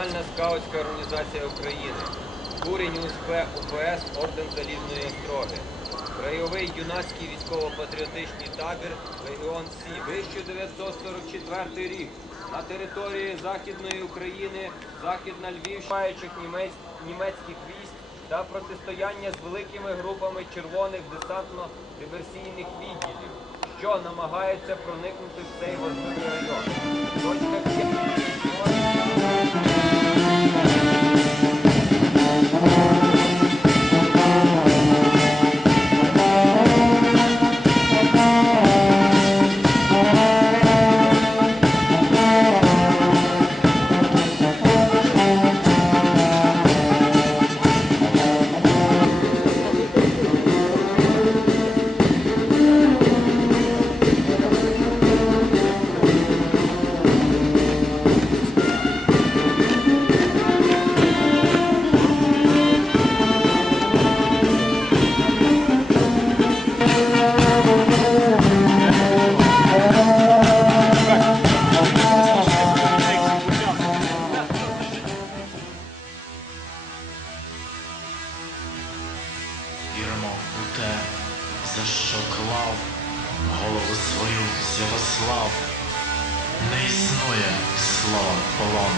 Національна скаутська організація України, Курінь УСП УПС Орден Залізної Остроги, Краєвий юнацький військово-патріотичний табір Легіон Сі, 1944 рік. На території Західної України, Західна маючих німець- німецьких військ та протистояння з великими групами червоних десантно-диверсійних відділів, що намагаються проникнути в цей важливий те, за що клав голову свою Святослав. Не існує слова полон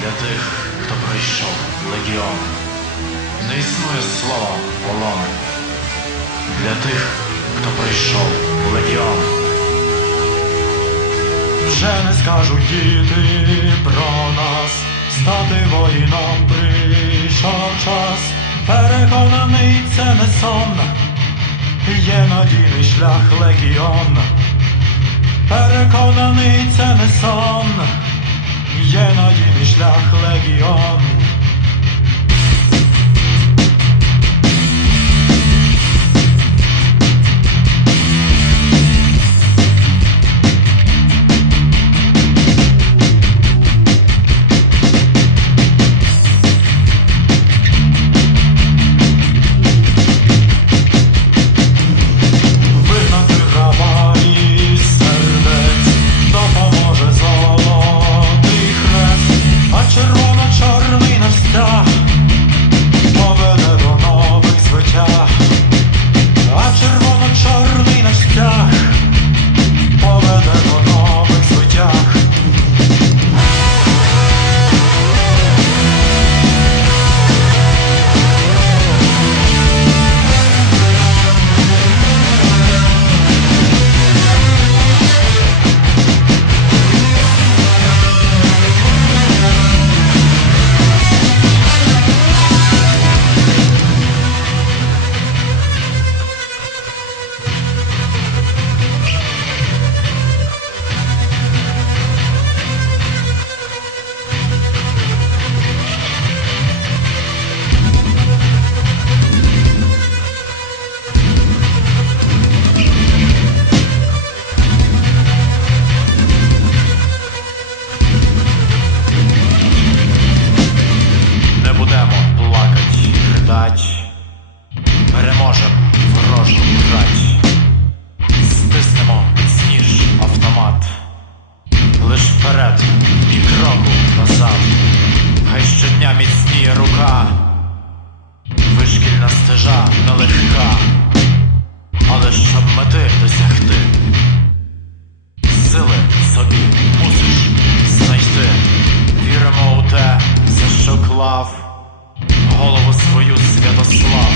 для тих, хто пройшов легіон. Не існує слова полон для тих, хто пройшов легіон. Вже не скажуть діти про нас, стати воїном прийшов час. Переконаний це не сон, є надійний шлях легіон. Переконаний це не сон, є надійний шлях легіон. Кроку назад, хай щодня міцніє рука, вишкільна стежа нелегка, але щоб мети досягти, сили собі мусиш знайти. Віримо у те, за що клав голову свою святослав.